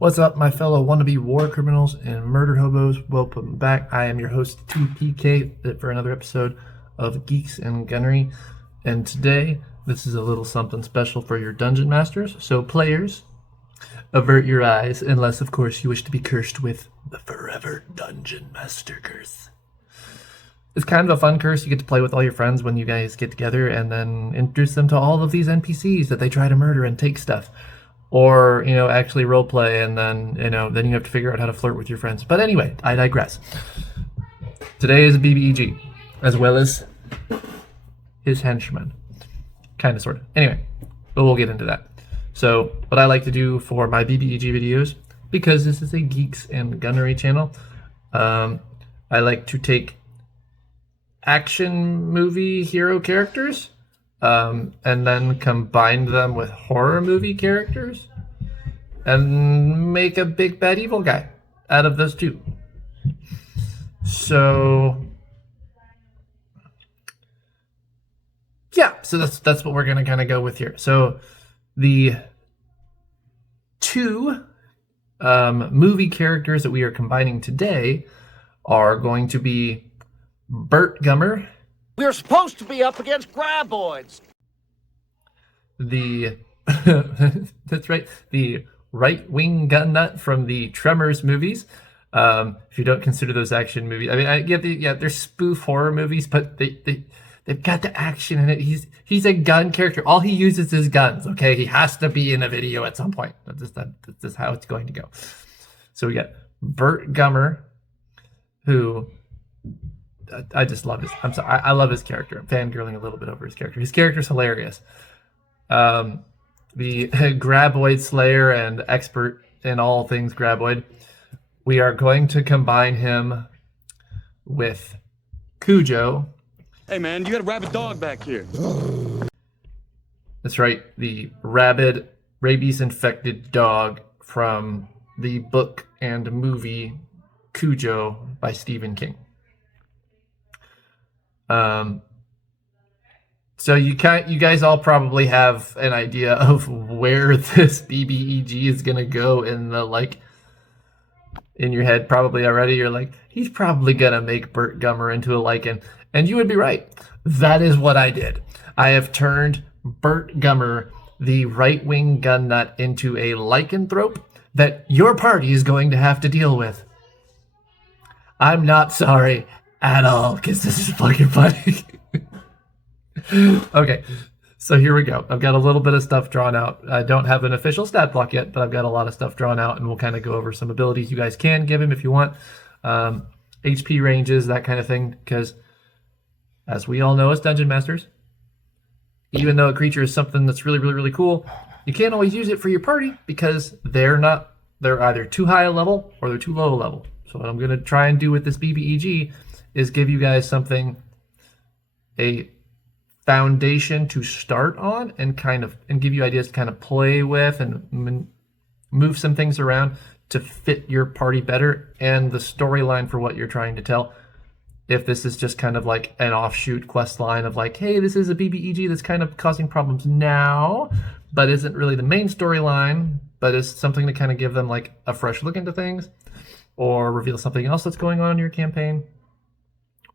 What's up, my fellow wannabe war criminals and murder hobos? Welcome back. I am your host, TPK, for another episode of Geeks and Gunnery. And today, this is a little something special for your dungeon masters. So, players, avert your eyes, unless, of course, you wish to be cursed with the Forever Dungeon Master Curse. It's kind of a fun curse. You get to play with all your friends when you guys get together and then introduce them to all of these NPCs that they try to murder and take stuff. Or, actually roleplay, and then you have to figure out how to flirt with your friends. But anyway, I digress. Today is BBEG, as well as his henchman. Kind of, sort of. Anyway, but we'll get into that. So, what I like to do for my BBEG videos, because this is a Geeks and Gunnery channel, I like to take action movie hero characters, and then combine them with horror movie characters and make a big bad evil guy out of those two. So that's what we're gonna kind of go with here. So the two movie characters that we are combining today are going to be Burt Gummer. We're supposed to be up against graboids. That's right, the right-wing gun nut from the Tremors movies. If you don't consider those action movies, I mean, they're spoof horror movies, but they've got the action in it. He's a gun character. All he uses is guns. Okay, he has to be in a video at some point. That's just how it's going to go. So we got Burt Gummer, who I just love his. I'm sorry, I love his character. I'm fangirling a little bit over his character. His character's hilarious. The graboid slayer and expert in all things graboid. We are going to combine him with Cujo. Hey man, you got a rabid dog back here. That's right, the rabid, rabies-infected dog from the book and movie Cujo by Stephen King. So you guys all probably have an idea of where this BBEG is gonna go in your head probably already. You're like, he's probably gonna make Burt Gummer into a Lycan, and you would be right. That is what I did. I have turned Burt Gummer, the right-wing gun nut, into a lycanthrope that your party is going to have to deal with. I'm not sorry at all, because this is fucking funny. Okay, so here we go. I've got a little bit of stuff drawn out. I don't have an official stat block yet, but I've got a lot of stuff drawn out, and we'll kind of go over some abilities you guys can give him if you want. HP ranges, that kind of thing, because as we all know as Dungeon Masters, even though a creature is something that's really, really, really cool, you can't always use it for your party because they're either too high a level or they're too low a level. So what I'm going to try and do with this BBEG is give you guys something, a foundation to start on, and give you ideas to kind of play with and move some things around to fit your party better and the storyline for what you're trying to tell. If this is just kind of like an offshoot quest line of like, hey, this is a BBEG that's kind of causing problems now, but isn't really the main storyline, but is something to kind of give them like a fresh look into things, or reveal something else that's going on in your campaign.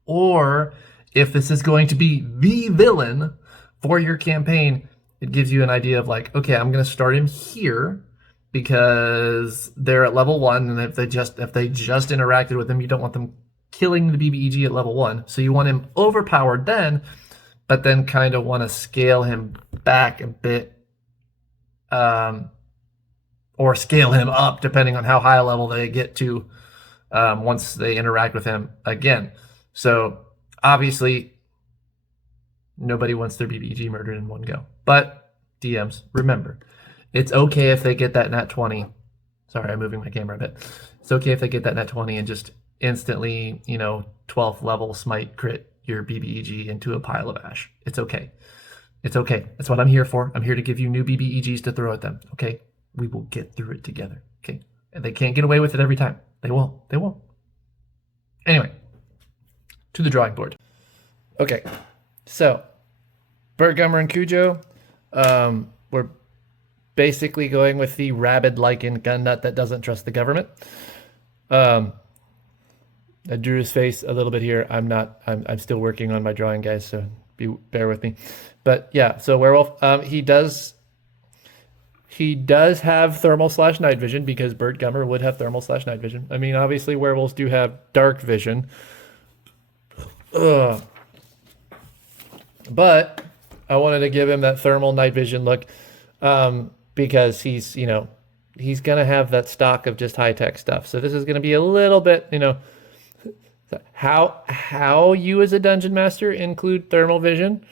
Or if this is going to be the villain for your campaign, it gives you an idea of like, okay, I'm going to start him here because they're at level 1, and if they just interacted with him, you don't want them killing the BBEG at level 1. So you want him overpowered then, but then kind of want to scale him back a bit, or scale him up depending on how high a level they get to once they interact with him again. So obviously, nobody wants their BBEG murdered in one go. But DMs, remember, it's okay if they get that nat 20. Sorry, I'm moving my camera a bit. It's okay if they get that nat 20 and just instantly, 12th level smite crit your BBEG into a pile of ash. It's okay. It's okay. That's what I'm here for. I'm here to give you new BBEGs to throw at them. Okay? We will get through it together. Okay? And they can't get away with it every time. They won't. They won't. Anyway, to the drawing board. Okay, so Burt Gummer and Cujo were basically going with the rabid Lycan gun nut that doesn't trust the government. I drew his face a little bit here. I'm still working on my drawing, guys, so bear with me. But yeah, so werewolf, he does have thermal/night vision, because Burt Gummer would have thermal/night vision. I mean, obviously werewolves do have dark vision. Ugh. But I wanted to give him that thermal night vision look, because he's going to have that stock of just high-tech stuff. So this is going to be a little bit, how you as a dungeon master include thermal vision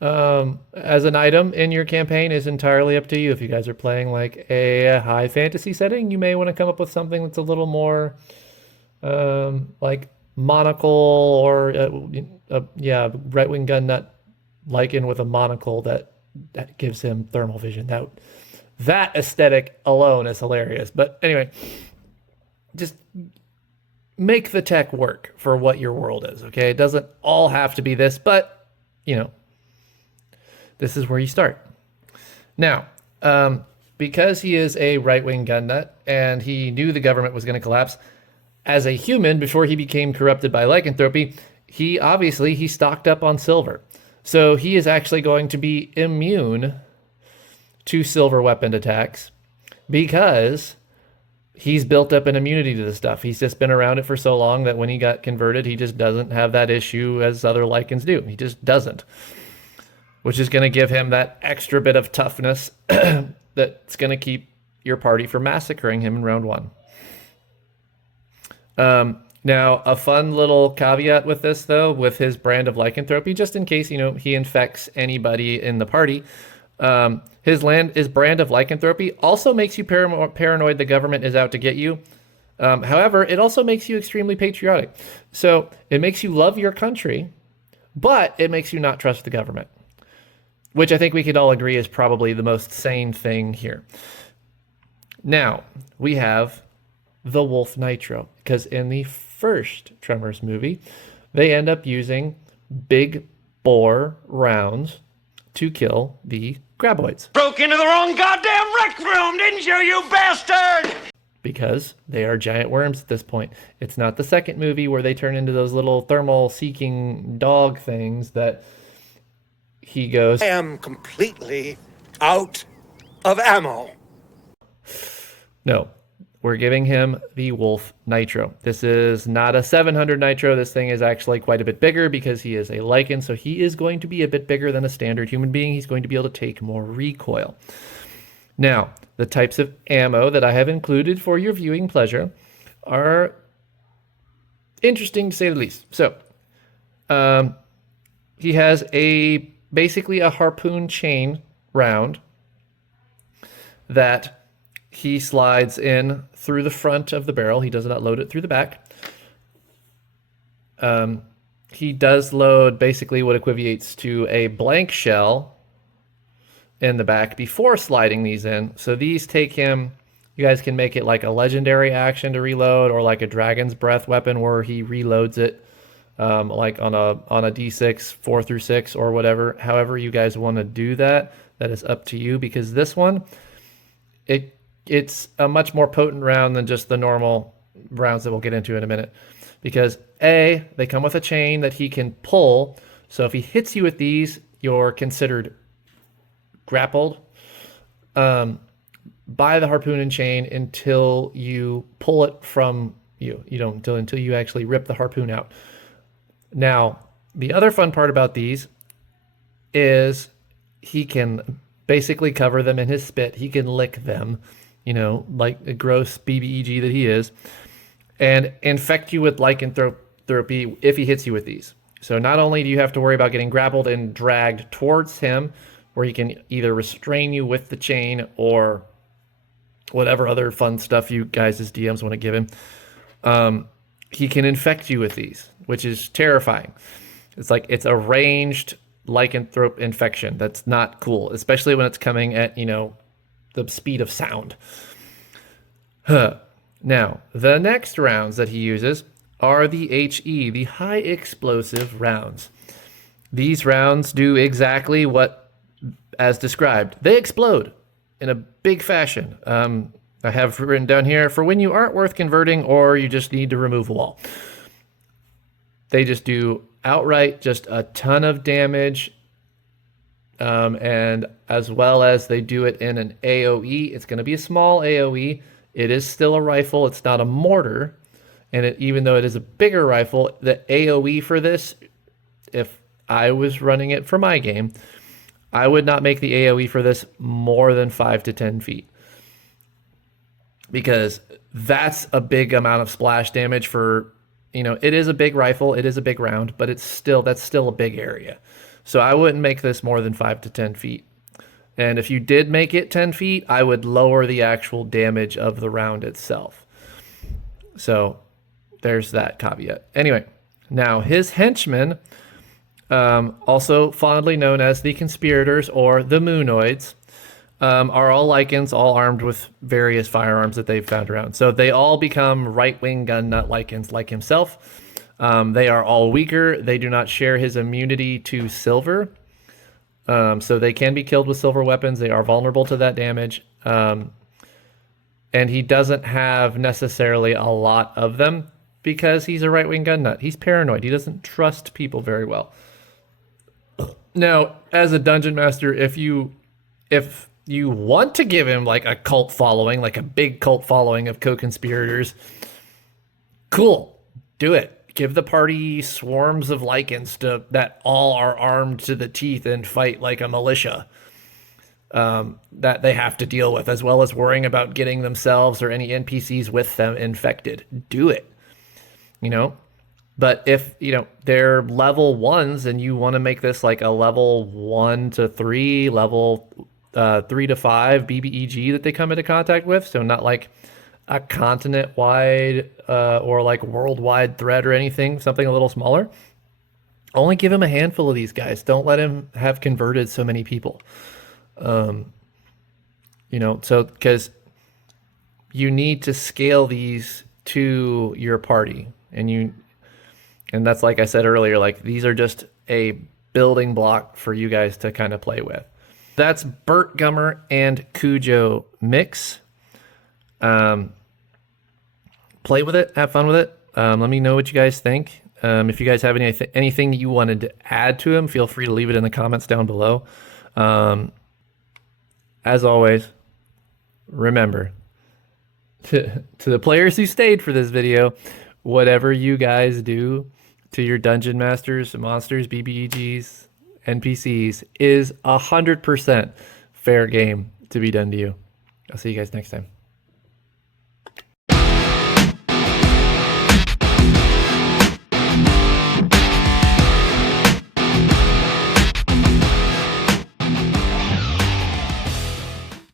as an item in your campaign is entirely up to you. If you guys are playing like a high fantasy setting, you may want to come up with something that's a little more like monocle, or right-wing gun nut Lycan with a monocle that gives him thermal vision. That aesthetic alone is hilarious. But anyway, just make the tech work for what your world is, okay? It doesn't all have to be this, but, this is where you start. Now, because he is a right-wing gun nut, and he knew the government was going to collapse, as a human, before he became corrupted by lycanthropy, he stocked up on silver. So he is actually going to be immune to silver weapon attacks, because he's built up an immunity to the stuff. He's just been around it for so long that when he got converted, he just doesn't have that issue as other Lycans do. He just doesn't, which is going to give him that extra bit of toughness that's going to keep your party from massacring him in round one. Now, a fun little caveat with this, though, with his brand of lycanthropy, just in case, he infects anybody in the party, his brand of lycanthropy also makes you paranoid the government is out to get you. However, it also makes you extremely patriotic. So it makes you love your country, but it makes you not trust the government, which I think we could all agree is probably the most sane thing here. Now, we have the Wolf Nitro, because in the first Tremors movie, they end up using big bore rounds to kill the graboids. Broke into the wrong goddamn rec room, didn't you, you bastard? Because they are giant worms at this point. It's not the second movie where they turn into those little thermal-seeking dog things that he goes, I am completely out of ammo. No, we're giving him the Wolf Nitro. This is not a 700 Nitro. This thing is actually quite a bit bigger, because he is a Lycan, so he is going to be a bit bigger than a standard human being. He's going to be able to take more recoil. Now, the types of ammo that I have included for your viewing pleasure are interesting, to say the least. So, he has basically a harpoon chain round that he slides in through the front of the barrel. He does not load it through the back. He does load basically what equates to a blank shell in the back before sliding these in. So these take him, you guys can make it like a legendary action to reload, or like a Dragon's Breath weapon where he reloads it like on a D6, 4 through 6 or whatever. However you guys want to do that, that is up to you, because this one, it's a much more potent round than just the normal rounds that we'll get into in a minute. Because A, they come with a chain that he can pull. So if he hits you with these, you're considered grappled by the harpoon and chain until you pull it from you. You don't until you actually rip the harpoon out. Now, the other fun part about these is he can basically cover them in his spit. He can lick them, like a gross BBEG that he is, and infect you with lycanthropy if he hits you with these. So not only do you have to worry about getting grappled and dragged towards him, where he can either restrain you with the chain or whatever other fun stuff you guys as DMs want to give him, he can infect you with these, which is terrifying. It's a ranged lycanthrope infection. That's not cool, especially when it's coming at, the speed of sound. Now, the next rounds that he uses are the HE, the high explosive rounds. These rounds do exactly what, as described. They explode. in a big fashion. I have written down here, for when you aren't worth converting or you just need to remove a wall. They just do outright just a ton of damage. And as well as they do it in an AoE. It's going to be a small AoE. It is still a rifle. It's not a mortar. And even though it is a bigger rifle, the AoE for this, if I was running it for my game, I would not make the AoE for this more than 5 to 10 feet. Because that's a big amount of splash damage for, it is a big rifle, it is a big round, but that's still a big area. So I wouldn't make this more than 5 to 10 feet. And if you did make it 10 feet, I would lower the actual damage of the round itself. So there's that caveat. Anyway, now his henchmen, also fondly known as the conspirators or the moonoids, are all Lycans, all armed with various firearms that they've found around. So they all become right-wing gun nut Lycans like himself. They are all weaker. They do not share his immunity to silver. So they can be killed with silver weapons. They are vulnerable to that damage. And he doesn't have necessarily a lot of them because he's a right-wing gun nut. He's paranoid. He doesn't trust people very well. Now, as a dungeon master, if you want to give him like a cult following, like a big cult following of co-conspirators, cool, do it. Give the party swarms of Lycans that all are armed to the teeth and fight like a militia that they have to deal with, as well as worrying about getting themselves or any NPCs with them infected. Do it, But if, they're level 1s and you want to make this like a level 1 to 3, level 3 to 5 BBEG that they come into contact with, so not like a continent-wide or like worldwide threat or anything, something a little smaller, only give him a handful of these guys. Don't let him have converted so many people. So because you need to scale these to your party, and that's, like I said earlier, like these are just a building block for you guys to kind of play with. That's Burt Gummer and Cujo mix. Play with it, have fun with it. Let me know what you guys think. If you guys have anything you wanted to add to him, feel free to leave it in the comments down below. As always, remember, to the players who stayed for this video, whatever you guys do to your dungeon masters, monsters, BBEGs, NPCs is 100% fair game to be done to you. I'll see you guys next time.